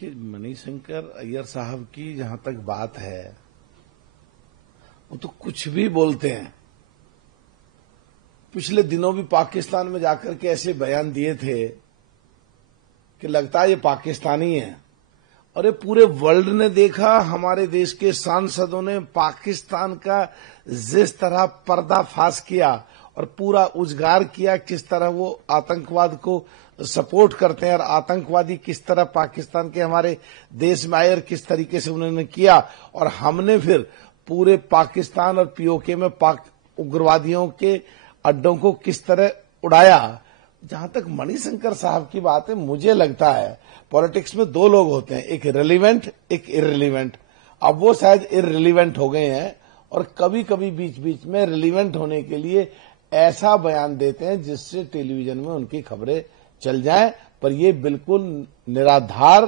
देखिए, मणिशंकर अय्यर साहब की जहां तक बात है, वो तो कुछ भी बोलते हैं। पिछले दिनों भी पाकिस्तान में जाकर के ऐसे बयान दिए थे कि लगता है ये पाकिस्तानी है। और ये पूरे वर्ल्ड ने देखा, हमारे देश के सांसदों ने पाकिस्तान का जिस तरह पर्दाफाश किया और पूरा उजागर किया, किस तरह वो आतंकवाद को सपोर्ट करते हैं और आतंकवादी किस तरह पाकिस्तान के हमारे देश में आए और किस तरीके से उन्होंने किया। और हमने फिर पूरे पाकिस्तान और पीओके में पाक उग्रवादियों के अड्डों को किस तरह उड़ाया। जहां तक मणिशंकर साहब की बात है, मुझे लगता है पॉलिटिक्स में दो लोग होते हैं, एक रिलेवेंट, एक इररिलेवेंट। अब वो शायद इररिलेवेंट हो गए हैं और कभी कभी बीच बीच में रिलेवेंट होने के लिए ऐसा बयान देते हैं जिससे टेलीविजन में उनकी खबरें चल जाएं, पर ये बिल्कुल निराधार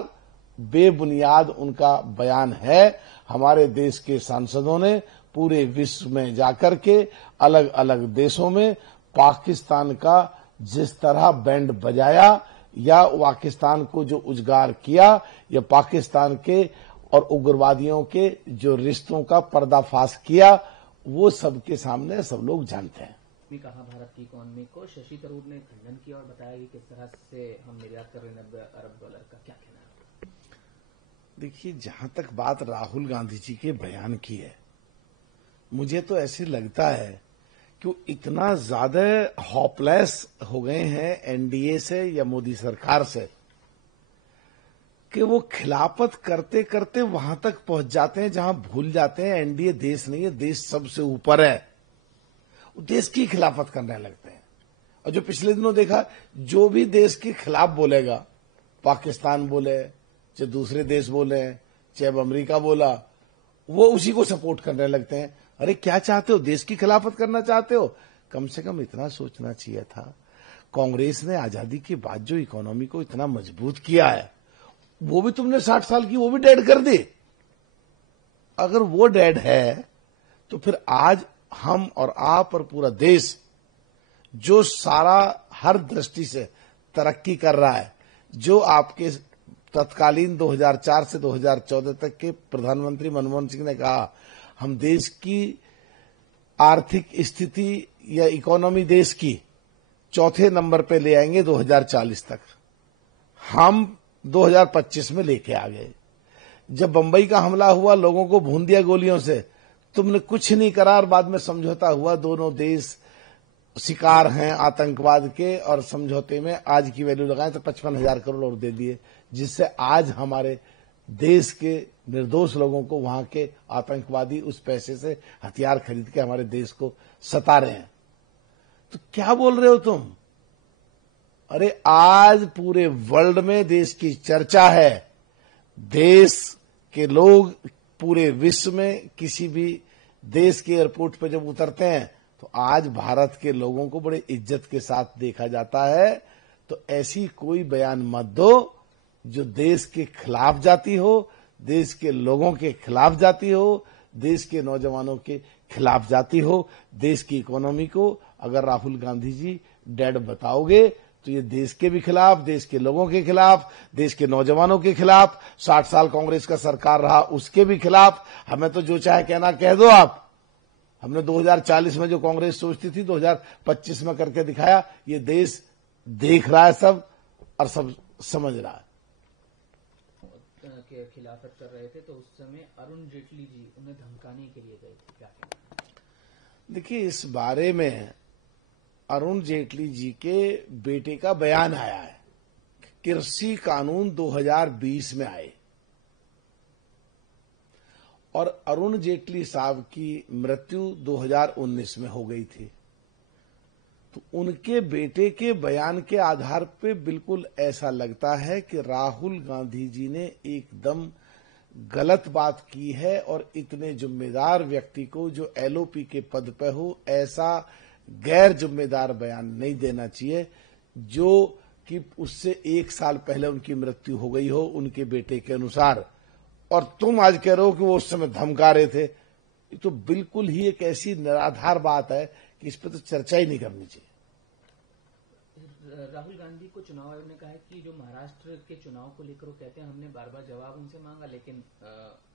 बेबुनियाद उनका बयान है। हमारे देश के सांसदों ने पूरे विश्व में जाकर के अलग अलग देशों में पाकिस्तान का जिस तरह बैंड बजाया या पाकिस्तान को जो उजागर किया या पाकिस्तान के और उग्रवादियों के जो रिश्तों का पर्दाफाश किया, वो सबके सामने सब लोग जानते हैं। कहा भारत की इकोनॉमी को शशि थरूर ने खंडन किया और बताया कि किस तरह से हम निर्यात कर रहे हैं 90 अरब डॉलर का, क्या कहना है? देखिए, जहां तक बात राहुल गांधी जी के बयान की है, मुझे तो ऐसे लगता है कि वो इतना ज्यादा होपलेस हो गए हैं एनडीए से या मोदी सरकार से कि वो खिलाफत करते करते वहां तक पहुंच जाते हैं जहां भूल जाते हैं एनडीए देश नहीं है, देश सबसे ऊपर है। वो देश की खिलाफत करने लगते हैं। और जो पिछले दिनों देखा, जो भी देश के खिलाफ बोलेगा, पाकिस्तान बोले चाहे दूसरे देश बोले चाहे अमेरिका बोला, वो उसी को सपोर्ट करने लगते हैं। अरे क्या चाहते हो? देश की खिलाफत करना चाहते हो? कम से कम इतना सोचना चाहिए था। कांग्रेस ने आजादी के बाद जो इकोनॉमी को इतना मजबूत किया है, वो भी तुमने 60 साल की वो भी डेड कर दी। अगर वो डेड है तो फिर आज हम और आप और पूरा देश जो सारा हर दृष्टि से तरक्की कर रहा है, जो आपके तत्कालीन 2004 से 2014 तक के प्रधानमंत्री मनमोहन सिंह ने कहा, हम देश की आर्थिक स्थिति या इकोनॉमी देश की चौथे नंबर पे ले आएंगे 2040 तक, हम 2025 में लेके आ गए। जब बंबई का हमला हुआ, लोगों को भून दिया गोलियों से, तुमने कुछ नहीं करा और बाद में समझौता हुआ, दोनों देश शिकार हैं आतंकवाद के और समझौते में आज की वैल्यू लगाएं तो 55,000 करोड़ और दे दिए, जिससे आज हमारे देश के निर्दोष लोगों को वहां के आतंकवादी उस पैसे से हथियार खरीद के हमारे देश को सता रहे हैं। तो क्या बोल रहे हो तुम? अरे आज पूरे वर्ल्ड में देश की चर्चा है। देश के लोग पूरे विश्व में किसी भी देश के एयरपोर्ट पर जब उतरते हैं तो आज भारत के लोगों को बड़े इज्जत के साथ देखा जाता है। तो ऐसी कोई बयान मत दो जो देश के खिलाफ जाती हो, देश के लोगों के खिलाफ जाती हो, देश के नौजवानों के खिलाफ जाती हो। देश की इकोनॉमी को अगर राहुल गांधी जी डेड बताओगे तो ये देश के भी खिलाफ, देश के लोगों के खिलाफ, देश के नौजवानों के खिलाफ, 60 साल कांग्रेस का सरकार रहा उसके भी खिलाफ। हमें तो जो चाहे कहना कह दो आप। हमने 2040 में जो कांग्रेस सोचती थी 2025 में करके दिखाया। ये देश देख रहा है सब और सब समझ रहा है। के खिलाफत कर रहे थे तो उस समय अरुण जेटली जी उन्हें धमकाने के लिए गए थे, क्या कहना? देखिए, इस बारे में अरुण जेटली जी के बेटे का बयान आया है। कृषि कानून 2020 में आए और अरुण जेटली साहब की मृत्यु 2019 में हो गई थी। तो उनके बेटे के बयान के आधार पे बिल्कुल ऐसा लगता है कि राहुल गांधी जी ने एकदम गलत बात की है और इतने जिम्मेदार व्यक्ति को जो एलओपी के पद पे हो, ऐसा गैर जिम्मेदार बयान नहीं देना चाहिए जो कि उससे 1 साल पहले उनकी मृत्यु हो गई हो उनके बेटे के अनुसार, और तुम आज कह रहे हो कि वो उस समय धमका रहे थे। ये तो बिल्कुल ही एक ऐसी निराधार बात है कि इस पर तो चर्चा ही नहीं करनी चाहिए। राहुल गांधी को चुनाव आयोग ने कहा है कि जो महाराष्ट्र के चुनाव को लेकर वो कहते हैं हमने बार बार जवाब उनसे मांगा, लेकिन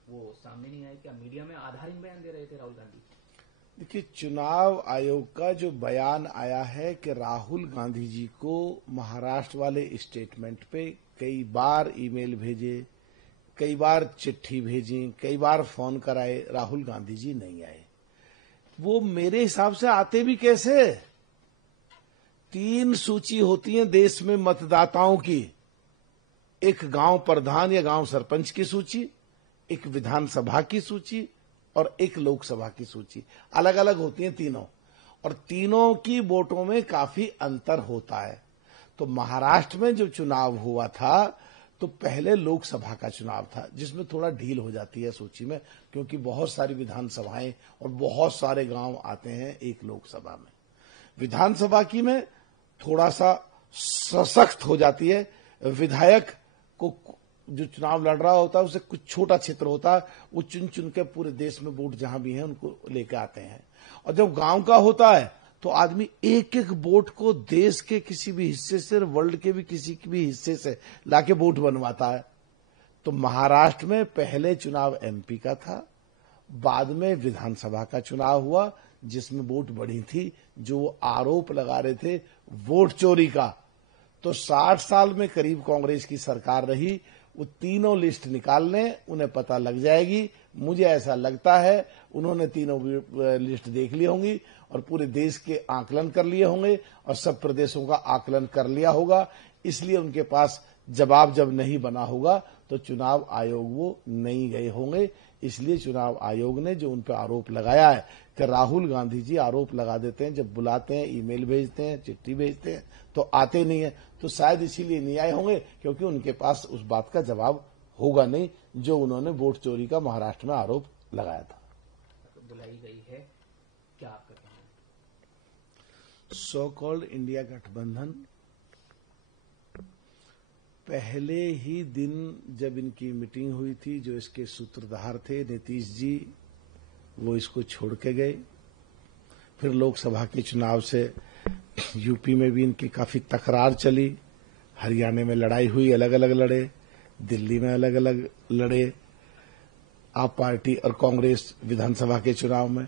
वो सामने नहीं आए। क्या मीडिया में आधारहीन बयान दे रहे थे राहुल गांधी? देखिए, चुनाव आयोग का जो बयान आया है कि राहुल गांधी जी को महाराष्ट्र वाले स्टेटमेंट पे कई बार ईमेल भेजे, कई बार चिट्ठी भेजी, कई बार फोन कराए, राहुल गांधी जी नहीं आए। वो मेरे हिसाब से आते भी कैसे? 3 सूची होती है देश में मतदाताओं की, एक गांव प्रधान या गांव सरपंच की सूची, एक विधानसभा की सूची और एक लोकसभा की सूची। अलग अलग होती हैं तीनों, और तीनों की वोटों में काफी अंतर होता है। तो महाराष्ट्र में जब चुनाव हुआ था तो पहले लोकसभा का चुनाव था, जिसमें थोड़ा ढील हो जाती है सूची में, क्योंकि बहुत सारी विधानसभाएं और बहुत सारे गांव आते हैं एक लोकसभा में। विधानसभा की में थोड़ा सा सशक्त हो जाती है। विधायक को जो चुनाव लड़ रहा होता है उसे कुछ छोटा क्षेत्र होता है, वो चुन चुन के पूरे देश में वोट जहां भी हैं उनको लेकर आते हैं। और जब गांव का होता है तो आदमी एक एक वोट को देश के किसी भी हिस्से से, वर्ल्ड के भी किसी भी हिस्से से लाके वोट बनवाता है। तो महाराष्ट्र में पहले चुनाव एमपी का था, बाद में विधानसभा का चुनाव हुआ, जिसमें वोट बढ़ी थी। जो आरोप लगा रहे थे वोट चोरी का, तो 60 साल में करीब कांग्रेस की सरकार रही, वो तीनों लिस्ट निकाल लें, उन्हें पता लग जाएगी। मुझे ऐसा लगता है उन्होंने तीनों लिस्ट देख ली होंगी और पूरे देश के आकलन कर लिए होंगे और सब प्रदेशों का आकलन कर लिया होगा। इसलिए उनके पास जवाब जब नहीं बना होगा तो चुनाव आयोग वो नहीं गए होंगे। इसलिए चुनाव आयोग ने जो उन पर आरोप लगाया है कि राहुल गांधी जी आरोप लगा देते हैं, जब बुलाते हैं, ईमेल भेजते हैं, चिट्ठी भेजते हैं तो आते नहीं है, तो शायद इसीलिए नहीं आए होंगे, क्योंकि उनके पास उस बात का जवाब होगा नहीं जो उन्होंने वोट चोरी का महाराष्ट्र में आरोप लगाया था। बुलाई गई है, क्या आप कहते हैं? सो कॉल्ड इंडिया गठबंधन पहले ही दिन जब इनकी मीटिंग हुई थी, जो इसके सूत्रधार थे नीतीश जी, वो इसको छोड़ के गए। फिर लोकसभा के चुनाव से यूपी में भी इनकी काफी तकरार चली, हरियाणा में लड़ाई हुई, अलग अलग लड़े, दिल्ली में अलग अलग लड़े, आप पार्टी और कांग्रेस विधानसभा के चुनाव में,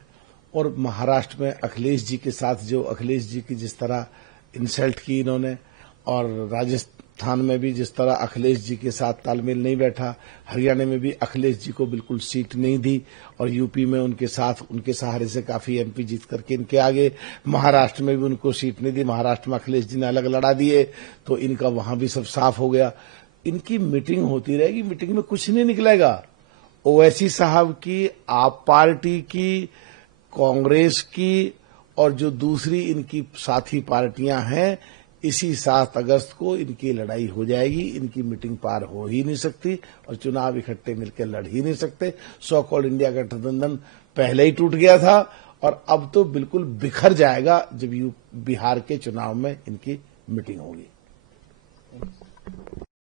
और महाराष्ट्र में अखिलेश जी के साथ जो अखिलेश जी की जिस तरह इंसल्ट की इन्होंने, और राजस्थान में भी जिस तरह अखिलेश जी के साथ तालमेल नहीं बैठा, हरियाणा में भी अखिलेश जी को बिल्कुल सीट नहीं दी, और यूपी में उनके साथ उनके सहारे से काफी एमपी जीत करके इनके आगे, महाराष्ट्र में भी उनको सीट नहीं दी, महाराष्ट्र में अखिलेश जी ने अलग लड़ा दिए, तो इनका वहां भी सब साफ हो गया। इनकी मीटिंग होती रहेगी, मीटिंग में कुछ नहीं निकलेगा। ओवैसी साहब की, आप पार्टी की, कांग्रेस की और जो दूसरी इनकी साथी पार्टियां हैं, इसी 7 अगस्त को इनकी लड़ाई हो जाएगी। इनकी मीटिंग पार हो ही नहीं सकती और चुनाव इकट्ठे मिलकर लड़ ही नहीं सकते। सो कॉल्ड इंडिया गठबंधन पहले ही टूट गया था और अब तो बिल्कुल बिखर जाएगा जब बिहार के चुनाव में इनकी मीटिंग होगी।